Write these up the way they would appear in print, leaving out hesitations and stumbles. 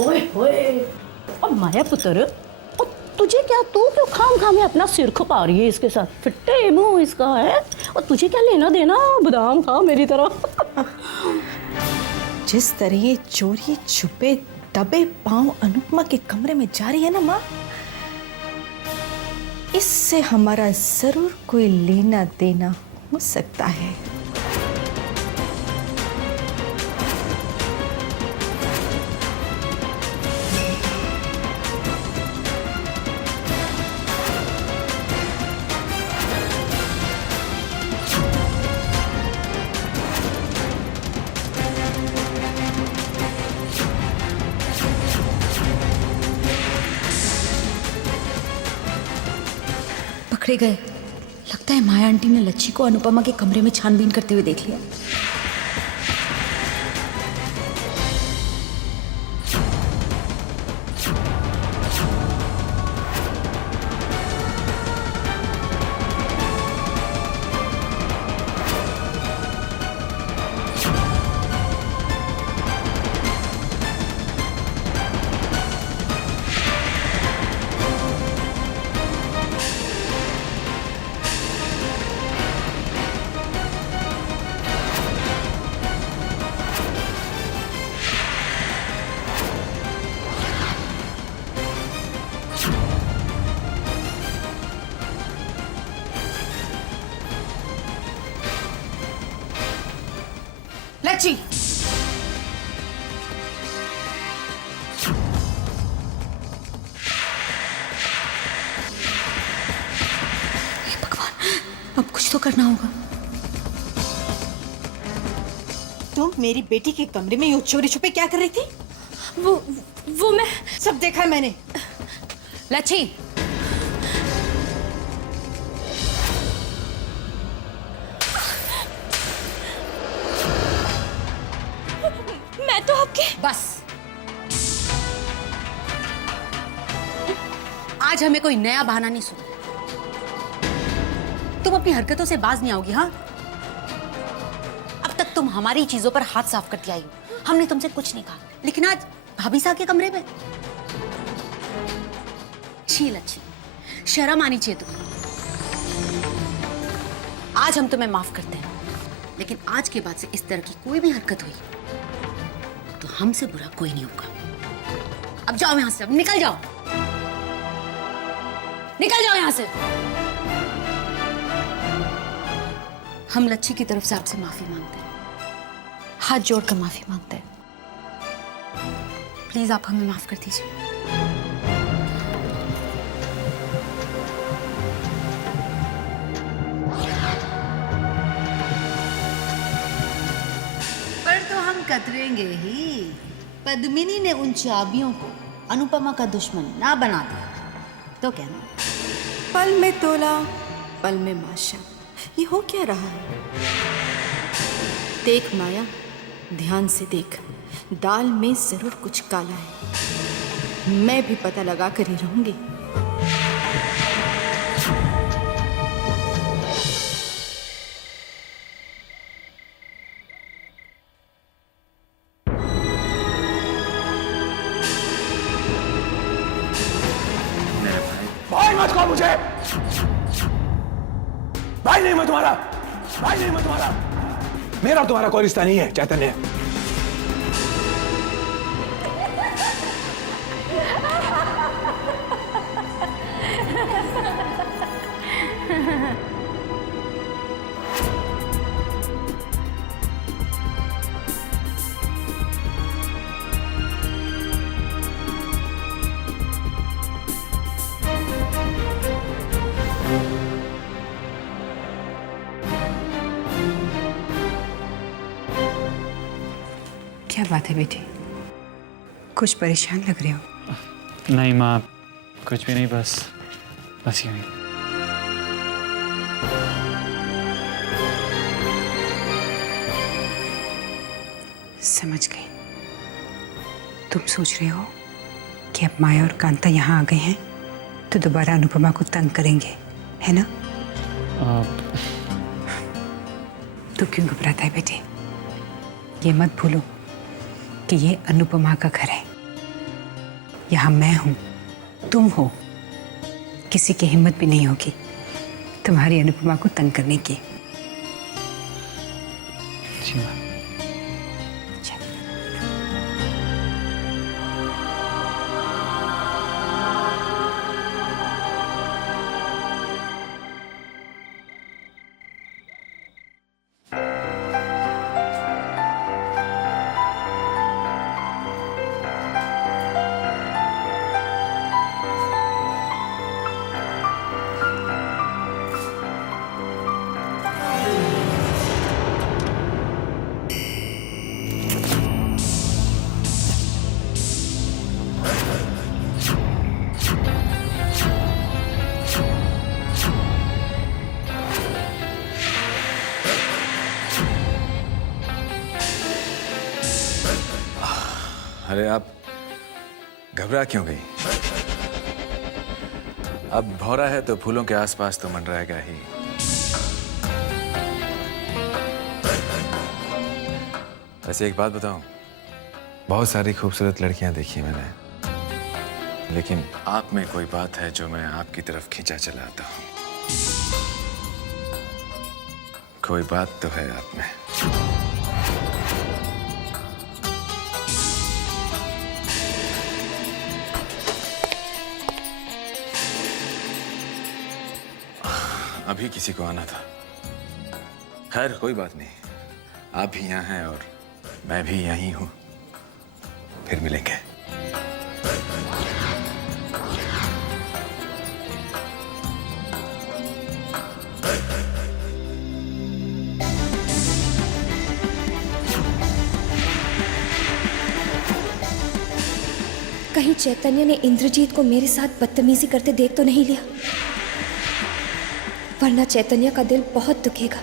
ओए होए, और माया पुत्र, और तुझे क्या, तू क्यों खाम में अपना सिर खपा रही है इसके साथ? फिट्टे मुंह इसका है, और तुझे क्या लेना देना? बादाम खा मेरी तरह। जिस तरह ये चोरी छुपे दबे पांव अनुपमा के कमरे में जा रही है ना माँ, इससे हमारा जरूर कोई लेना देना हो सकता है। पकड़े गए। लगता है माया आंटी ने लच्छी को अनुपमा के कमरे में छानबीन करते हुए देख लिया। लच्छी, हे भगवान, अब कुछ तो करना होगा। तुम मेरी बेटी के कमरे में यूं चोरी छुपे क्या कर रही थी? वो मैं सब देखा है मैंने। लच्छी, मैं तो आपके बस, आज हमें कोई नया बहाना नहीं सुना। तुम अपनी हरकतों से बाज नहीं आओगी। हाँ, अब तक तुम हमारी चीजों पर हाथ साफ करती आई हो। हमने तुमसे कुछ नहीं कहा, लेकिन आज भाभी साहब के कमरे में छी लच्छी, शर्म आनी चाहिए तुम्हें। आज हम तुम्हें माफ करते हैं, लेकिन आज के बाद से इस तरह की कोई भी हरकत हुई तो हमसे बुरा कोई नहीं होगा। अब जाओ यहां से, अब निकल जाओ, निकल जाओ यहां से। हम लच्छी की तरफ से आपसे माफी मांगते हैं, हाथ जोड़कर माफी मांगते हैं। प्लीज आप हमें माफ कर दीजिए। पर तो हम कतरेंगे ही। पद्मिनी ने उन चाबियों को अनुपमा का दुश्मन ना बना दिया तो कहना। पल में तोला पल में माशा, ये हो क्या रहा है? देख माया, ध्यान से देख, दाल में जरूर कुछ काला है। मैं भी पता लगा कर ही रहूंगी। भाई मत कहो मुझे, भाई नहीं मैं तुम्हारा, भाई नहीं मैं तुम्हारा। मेरा और तुम्हारा कोई रिश्ता नहीं है चैतन्य। क्या बात है बेटी, कुछ परेशान लग रहे हो? नहीं माँ, कुछ भी नहीं, बस यूं ही। समझ गई। तुम सोच रहे हो कि अब माया और कांता यहाँ आ गए हैं तो दोबारा अनुपमा को तंग करेंगे, है ना? तो क्यों घबराता है बेटे? ये मत भूलो कि ये अनुपमा का घर है। यहाँ मैं हूँ, तुम हो, किसी की हिम्मत भी नहीं होगी तुम्हारी अनुपमा को तंग करने की। जी माँ। अरे आप घबरा क्यों गई? अब भौरा है तो फूलों के आसपास तो मंडराएगा ही। वैसे एक बात बताऊं, बहुत सारी खूबसूरत लड़कियां देखी मैंने, लेकिन आप में कोई बात है जो मैं आपकी तरफ खींचा चला आता हूं। कोई बात तो है आप में। अभी किसी को आना था। खैर कोई बात नहीं, आप भी यहाँ हैं और मैं भी यहीं हूँ। फिर मिलेंगे। कहीं चैतन्य ने इंद्रजीत को मेरे साथ बदतमीजी करते देख तो नहीं लिया, वरना चैतन्य का दिल बहुत दुखेगा।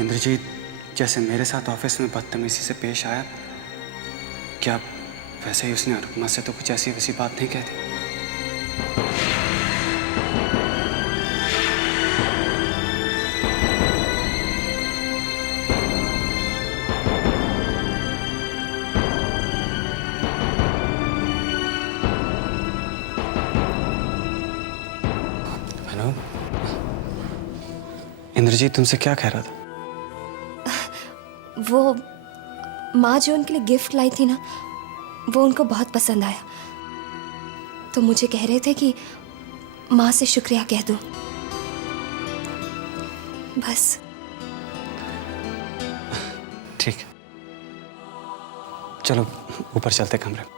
इंद्रजीत जैसे मेरे साथ ऑफिस में बदतमीजी से पेश आया, क्या वैसे ही उसने अनुपमा से तो कुछ ऐसी वैसी बात नहीं कहती? हेलो, इंद्रजीत तुमसे क्या कह रहा था? वो माँ जो उनके लिए गिफ्ट लाई थी ना, वो उनको बहुत पसंद आया, तो मुझे कह रहे थे कि माँ से शुक्रिया कह दूं। बस। ठीक है, चलो ऊपर चलते कमरे में।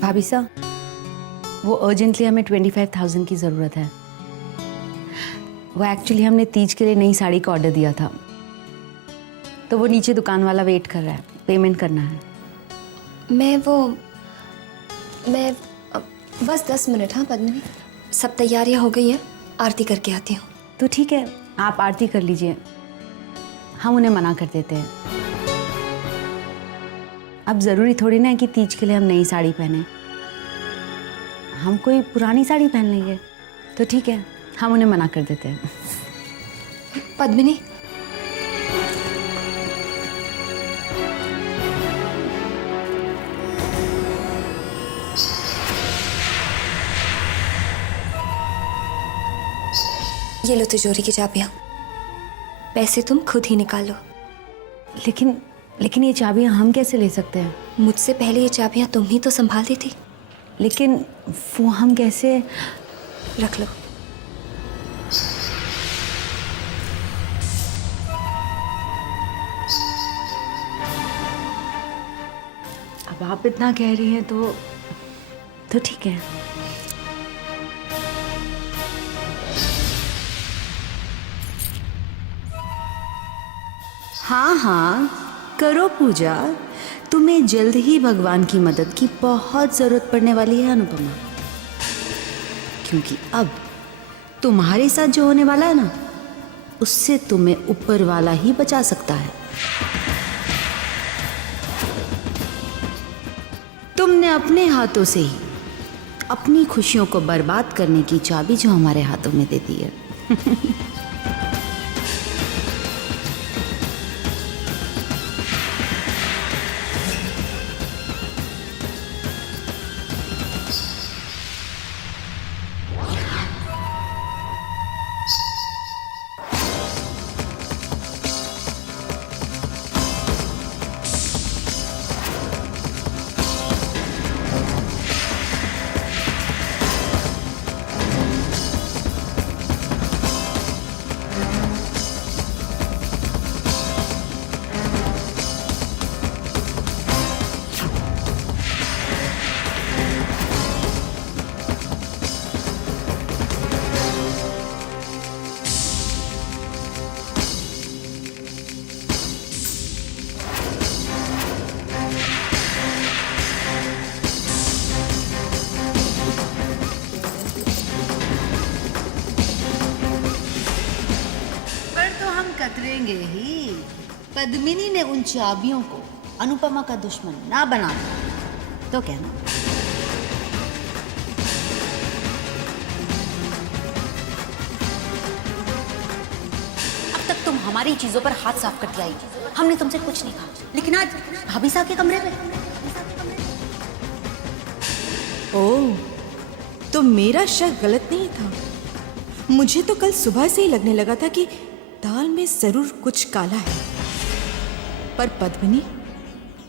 भाभी साहब, वो अर्जेंटली हमें 25,000 की ज़रूरत है। वो एक्चुअली हमने तीज के लिए नई साड़ी का ऑर्डर दिया था, तो वो नीचे दुकान वाला वेट कर रहा है, पेमेंट करना है। मैं बस 10 मिनट। हाँ पद्मिनी, सब तैयारियां हो गई हैं, आरती करके आती हूँ। तो ठीक है, आप आरती कर लीजिए, हम उन्हें मना कर देते हैं। अब ज़रूरी थोड़ी ना है कि तीज के लिए हम नई साड़ी पहने, हम कोई पुरानी साड़ी पहन लेंगे। तो ठीक है, हम उन्हें मना कर देते हैं। पद्मिनी, ये लो तिजोरी की चाबियां, पैसे तुम खुद ही निकालो। लेकिन ये चाबियां हम कैसे ले सकते हैं? मुझसे पहले ये चाबियां तुम ही तो संभालती थी। लेकिन वो हम कैसे? रख लो। अब आप इतना कह रही हैं तो ठीक है। हाँ, करो पूजा, तुम्हें जल्द ही भगवान की मदद की बहुत जरूरत पड़ने वाली है अनुपमा, क्योंकि अब तुम्हारे साथ जो होने वाला है ना, उससे तुम्हें ऊपर वाला ही बचा सकता है। तुमने अपने हाथों से ही अपनी खुशियों को बर्बाद करने की चाबी जो हमारे हाथों में दे दी है। कतरेंगे ही। पद्मिनी ने उन चाबियों को अनुपमा का दुश्मन ना बनाना तो कहना। अब तक तुम हमारी चीजों पर हाथ साफ करती आई, हमने तुमसे कुछ नहीं कहा, लेकिन आज भाभी साहब के कमरे में। ओह, तो मेरा शक गलत नहीं था। मुझे तो कल सुबह से ही लगने लगा था कि दाल में जरूर कुछ काला है। पर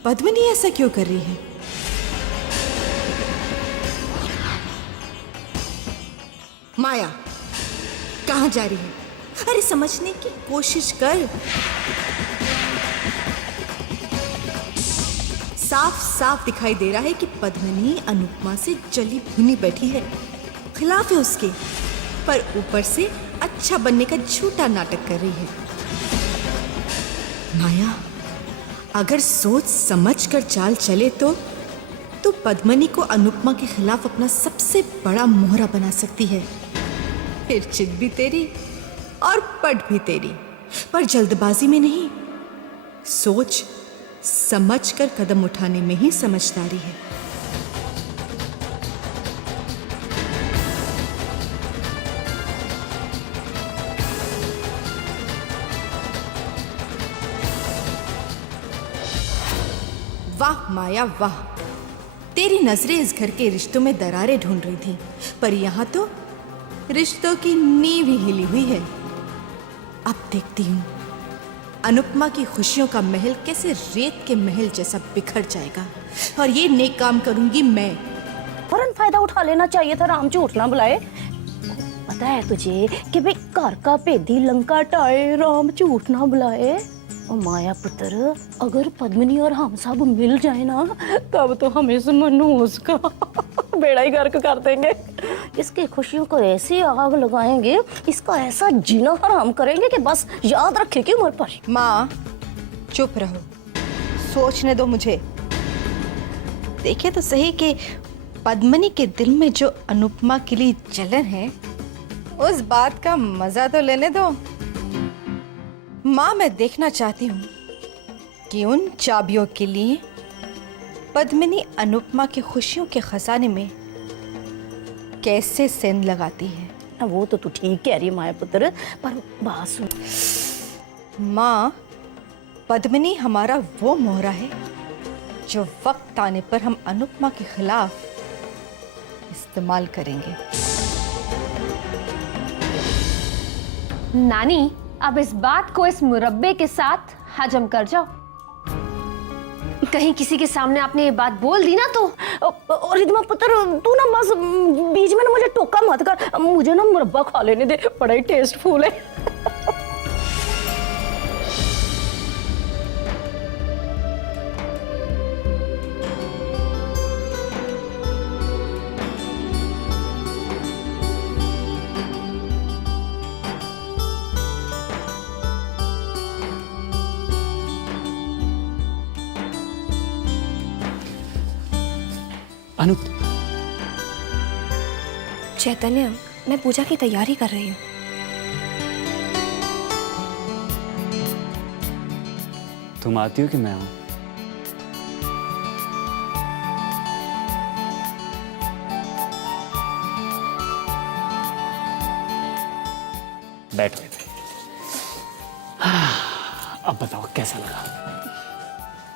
पद्मिनी ऐसा क्यों कर रही है? माया, कहाँ जा रही है? अरे समझने की कोशिश कर। साफ साफ दिखाई दे रहा है कि पद्मिनी अनुपमा से जली भुनी बैठी है, खिलाफ है उसके, पर ऊपर से अच्छा बनने का झूठा नाटक कर रही है। माया, अगर सोच समझ कर चाल चले तो पद्मिनी को अनुपमा के खिलाफ अपना सबसे बड़ा मोहरा बना सकती है। फिर चित भी तेरी और पट भी तेरी, पर जल्दबाजी में नहीं, सोच समझ कर कदम उठाने में ही समझदारी है। वाह माया वाह, तेरी नजरें इस घर के रिश्तों में दरारें ढूंढ रही थी, पर यहाँ तो रिश्तों की नींव ही हिली हुई है। अब देखती हूँ अनुपमा की खुशियों का महल कैसे रेत के महल जैसा बिखर जाएगा, और ये नेक काम करूंगी मैं। फौरन फायदा उठा लेना चाहिए था, राम झूठ ना बुलाए। पता है तुझे कि भाई घर का भेदी लंका टाए, राम झूठ ना बुलाए। और माया पुत्र, अगर पद्मिनी और हम सब मिल जाए ना, तब तो हम इस मनहूस का बेड़ा ही गर्क कर देंगे। इसकी खुशियों को ऐसी आग लगाएंगे, इसका ऐसा जीना हराम करेंगे कि बस याद रखे कि उम्र पर। माँ चुप रहो, सोचने दो मुझे। देखे तो सही कि पद्मिनी के दिल में जो अनुपमा के लिए जलन है, उस बात का मजा तो लेने दो। माँ, मैं देखना चाहती हूँ कि उन चाबियों के लिए पद्मिनी अनुपमा की खुशियों के खजाने में कैसे सेंध लगाती है। वो तो तू ठीक कह रही है माया पुत्र, पर बात सुन। माँ, पद्मिनी हमारा वो मोहरा है जो वक्त आने पर हम अनुपमा के खिलाफ इस्तेमाल करेंगे। नानी, अब इस बात को इस मुरब्बे के साथ हजम कर जाओ। कहीं किसी के सामने आपने ये बात बोल दी ना तो। रिद्मा पुत्र, तू ना बस बीच में ना मुझे टोका मत कर, मुझे ना मुरब्बा खा लेने दे, बड़ा ही टेस्टफुल है। अनुप, चैतन्य, मैं पूजा की तैयारी कर रही हूँ। तुम आती हो कि मैं आऊं? बैठो इधर। अब बताओ कैसा लगा?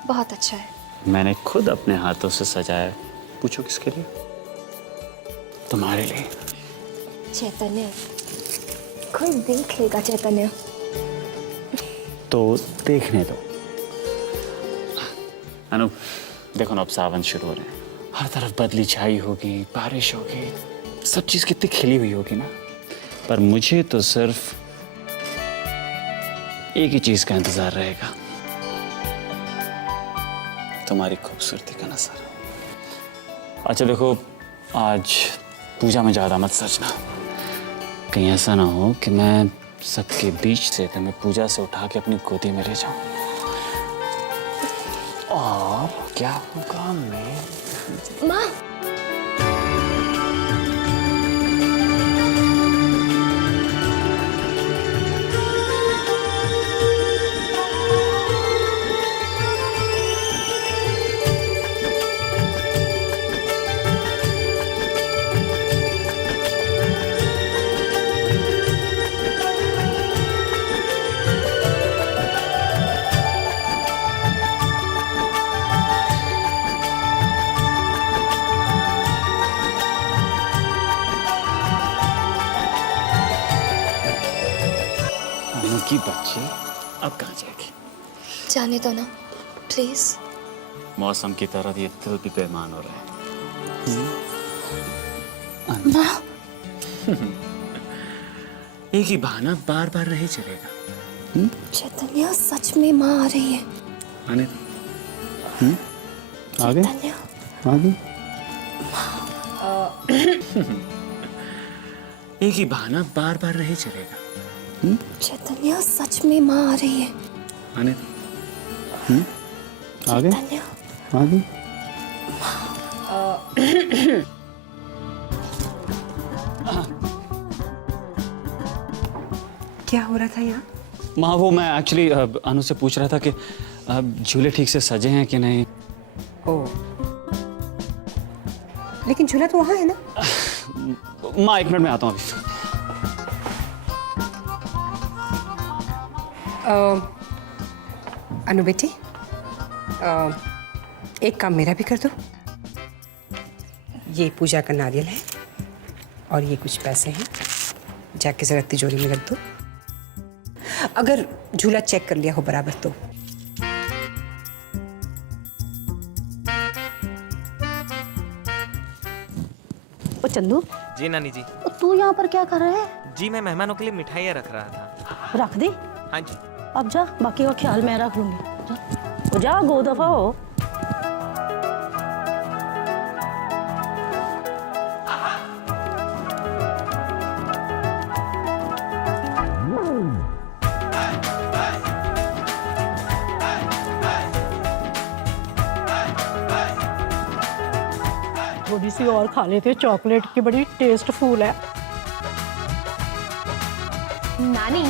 बहुत अच्छा है। मैंने खुद अपने हाथों से सजाया। पूछो किसके लिए? तुम्हारे लिए। चैतन्य, कोई देख लेगा चैतन्य। तो देखने दो। अनु, देखो ना, अब सावन शुरू हो रहे हैं, हर तरफ बदली छाई होगी, बारिश होगी, सब चीज कितनी खिली हुई होगी ना। पर मुझे तो सिर्फ एक ही चीज का इंतजार रहेगा, तुम्हारी खूबसूरती का नजारा। अच्छा देखो, आज पूजा में ज्यादा मत सजना, कहीं ऐसा ना हो कि मैं सबके बीच से तुम्हें पूजा से उठा के अपनी गोदी में ले जाऊं। और क्या होगा? मैं माँ, की बच्ची अब कहाँ जाएगी? जाने दो ना प्लीज। मौसम की तरह ये दिल भी बेईमान हो रहा है। माँ, एक ही बहाना बार बार नहीं चलेगा। चैतन्य सच में माँ आ रही है। आने दो। आगे चैतन्य, आगे। एक ही बहाना बार बार नहीं चलेगा। चैतन्य सच में माँ आ रही है। आने दो। आगे चैतन्य, आगे। क्या हो रहा था यहाँ? माँ, वो मैं एक्चुअली अनु से पूछ रहा था कि झूले ठीक से सजे हैं कि नहीं। ओ, लेकिन झूला तो वहाँ है ना। माँ, 1 मिनट में आता हूँ अभी। अनु बेटी, एक काम मेरा भी कर दो। ये पूजा का नारियल है और ये कुछ पैसे हैं, जाके जरा तिजोरी में रख दो। अगर झूला चेक कर लिया हो बराबर तो। ओ चंदू, जी नानी जी। तू यहाँ पर क्या कर रहा है? जी मैं मेहमानों के लिए मिठाइयाँ रख रहा था। रख दे। हाँ जी। अब जा, बाकी का ख्याल मैं रख लूंगी। जा, जा गो दफा हो। थोड़ी सी और खा लेते, चॉकलेट की बड़ी टेस्टफुल है। नानी,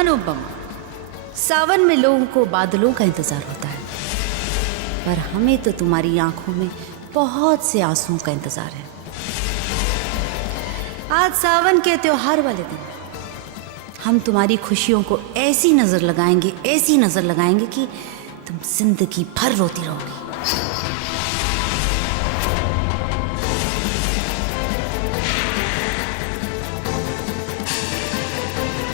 अनुपमा, सावन में लोगों को बादलों का इंतजार होता है, पर हमें तो तुम्हारी आंखों में बहुत से आंसुओं का इंतजार है। आज सावन के त्योहार वाले दिन हम तुम्हारी खुशियों को ऐसी नजर लगाएंगे कि तुम जिंदगी भर रोती रहोगी।